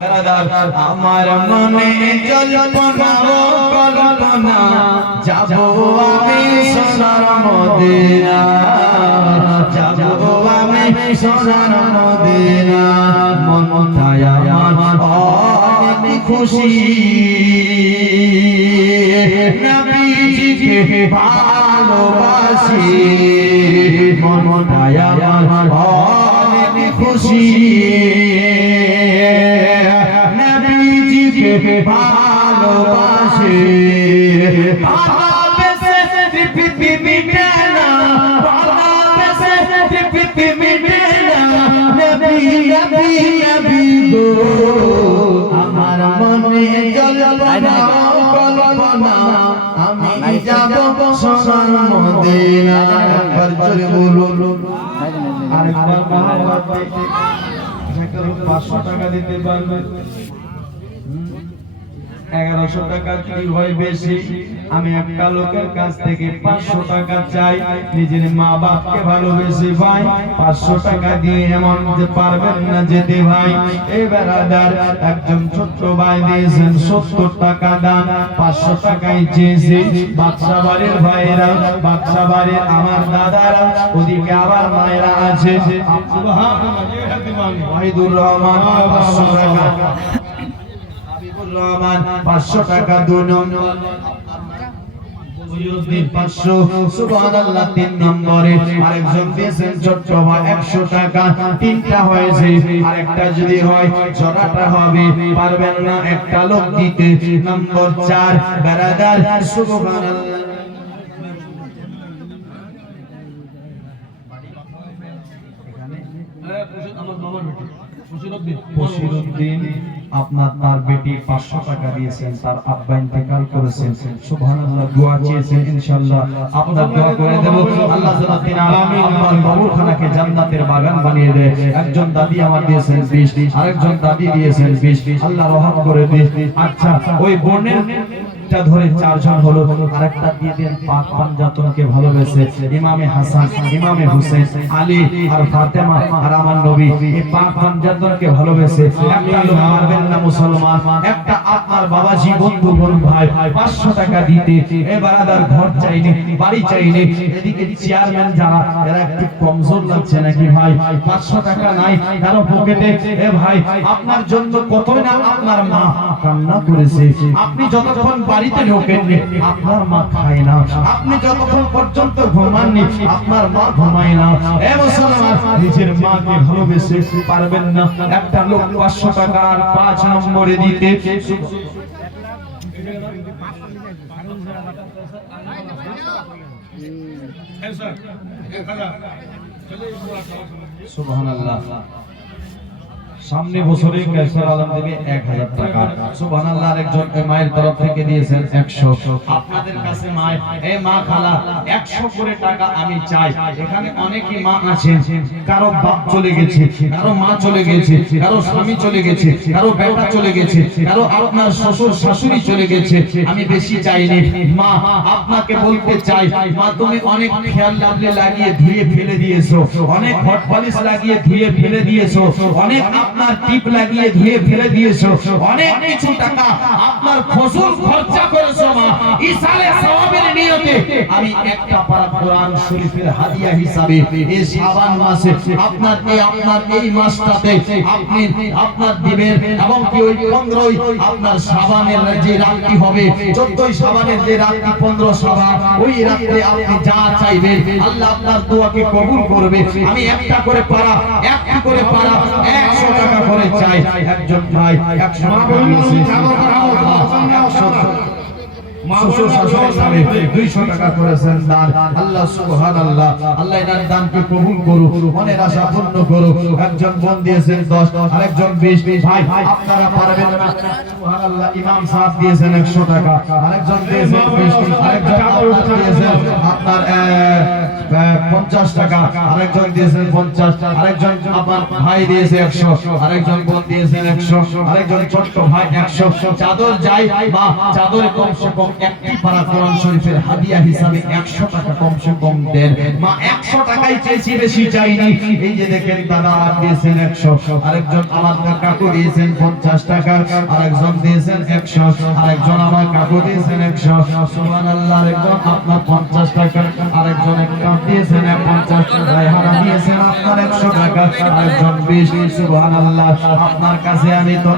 আমার মনে জল্পনা ও কল্পনা যাব আমি সোনার মদিনা, যাব আমি সোনার মদিনা। মনটায় আমার অনেক খুশি, নবীজিকে ভালোবাসি। মনটায় আমার অনেক খুশি, ভালোবাসে। ভালোবেসে পৃথিবী মিটে না, ভালোবেসে পৃথিবী মিটে না। নবী নবী নবী গো, আমার মনে জল্পনা কল্পনা আমি যাব সোনার মদিনা। একবার জোরে বলুন, আরেকবার মহব্বতে 500 টাকা দিতে পারবেন? 1100 টাকা কি হয় বেশি? আমি একটা লোকের কাছ থেকে 500 টাকা চাই, নিজের মা বাপকে ভালোবেসে ভাই 500 টাকা দিয়ে এমন যে পারবেন না যেতে ভাই। এই বেরাদার একজন ছোট্ট ভাই দিয়েছেন 70 টাকা দান, 500 টাকাই চেয়েছে। বাদশা বাড়ির ভাইরা, বাদশা বাড়ির আমার দাদারা, ওদিকে আবার মায়েরা আছে। ওয়াহিদুর রহমান 500 টাকা, রহমান 500 টাকা, 2 নম্বর মুহিউদ্দিন 500, সুবহানাল্লাহ 3 নম্বরে আরেকজন দিয়েছেন ছোট্ট ভাই 100 টাকা। 3টা হয়েছে, আরেকটা যদি হয় জোড়াটা হবে, পারবেন না একটা লোক দিতে। নম্বর 4 বেরাদার, সুবহানাল্লাহ। বশিরউদ্দিন আপনার তার বেটি 500 টাকা দিয়েছেন, তার আব্বা ইন্তেকাল করেছেন। সুবহানাল্লাহ, দোয়া চেয়েছেন, ইনশাআল্লাহ আপনার দোয়া করে দেব। আল্লাহ রাব্বুল আলামিন আপনার কবরখানাকে জান্নাতের বাগান বানিয়ে দেয়। একজন দাদি আমার দিয়েছেন 20, আরেকজন দাদি দিয়েছেন 20, আল্লাহ রহম করে দিন। আচ্ছা, ওই বোনের টা ধরে 4 জন হলো, আরেকটা দিয়ে দেন পাক পাঞ্জাতনকে ভালোবেসে ইমামে হাসান, ইমামে হুসেন, আলী আর ফাতেমা আর আমার নবী, এই পাক পাঞ্জাতনকে ভালোবেসে একটা লোক পারবেন না মুসলমান, একটা আপনার বাবাজি বন্ধু বোন ভাই 500 টাকা দিতে। এ বারাদার ঘর চাইনি, বাড়ি চাইনি, এদিকে চেয়ারম্যান যারা এরা একটু কমজোর লাগছে নাকি ভাই? 500 টাকা নাই কারো পকেটে। এ ভাই, আপনার জন্য কতই না আপনার মা কান্না করেছে। আপনি যতক্ষণ বাড়িতে ঢোকেননি আপনার মা খায় না, আপনি যতক্ষণ পর্যন্ত ঘুমাননি আপনার মা ঘুমায় না। এ মুসলমান, নিজের মাকে ভালোবেসে পারবেন না একটা লোক 500 টাকা আর 5 নম্বরে দিতে? সুবহানাল্লাহ, সামনে বছরে কায়সার আলম দেবে 1000 টাকা। সুবহানাল্লাহ, আরেকজন মায়ের তরফ থেকে দিয়েছেন 100। আপনাদের কাছে মায়ের, এই মা খালা 100 করে টাকা আমি চাই। এখানে অনেকই মা আছেন, কারো বাপ চলে গেছে, কারো মা চলে গেছে, কারো স্বামী চলে গেছে, কারো বেটা চলে গেছে, কারো আপনার শ্বশুর শাশুড়ি চলে গেছে। আমি বেশি চাইনি মা, আপনাকে বলতে চাই মা, তুমি অনেক খেয়াল লাগলে লাগিয়ে ধুয়ে ফেলে দিয়েছো, অনেক হট পলিশ লাগিয়ে ধুয়ে ফেলে দিয়েছো, অনেক আপনার টিপ লাগিয়ে ধুয়ে ফেলে দিয়েছো, অনেক কিছু টাকা আপনার ফসল খরচা করেছো মা। ইসালে সওয়াবের নিয়তে আমি একটা পারা কোরআন শরীফের হাদিয়া হিসাবে এই শাবান মাসে আপনার এই মাসটাতে আপনি আপনার দিবেন, এবং কি ওই 15ই আপনার শাবানের যে রাতটি হবে, 14ই শাবানের যে রাতটি 15 শাবান, ওই রাতে আপনি যা চাইবেন আল্লাহ আপনার দোয়াকে কবুল করবে। আমি একটা করে পারা 100 টাকা করে চাই। একজন ভাই 100 টাকা দিয়েছে, 200 টাকা করেছেন দান। আল্লাহ সুবহানাল্লাহ, আল্লাহ এনার দানকে কবুল করুক, মনের আশা পূর্ণ করুক। একজন বোন দিয়েছেন 10, আরেকজন 20। ভাই আপনারা পারবেন না? সুবহানাল্লাহ, ইমাম সাহেব দিয়েছেন 100 টাকা, আরেকজন দিয়েছেন 20, আরেকজন দিয়েছেন আপনার 50 টাকা, আরেকজন দিয়েছেন 50, আরেকজন আমার ভাই দিয়েছে 100, আরেকজন বোন দিয়েছেন 100, আরেকজন ছোট্ট ভাই 100। চাদর যাই বা চাদরে কমসে কম একটি পারা কোরআন শরীফের হাদিয়া হিসাবে 100 টাকা কমসে কম দেন মা। 100 টাকাই চেয়েছি, বেশি চাইনি। এই যে দেখেন দাদা দিয়েছেন 100, আরেকজন আমার কাকু দিয়েছেন 50 টাকা, আরেকজন দিয়েছেন 100, আরেকজন আমার কাকু দিয়েছেন 100। সুবহানাল্লাহ। আরেকজন আপনার 50 টাকা, আরেকজন একটা দিয়েছেন 50 টাকা, হারা দিয়েছেন আপনার 100 টাকা, আরেকজন 20। সুবহানাল্লাহ। আপনার কাছে আমি তো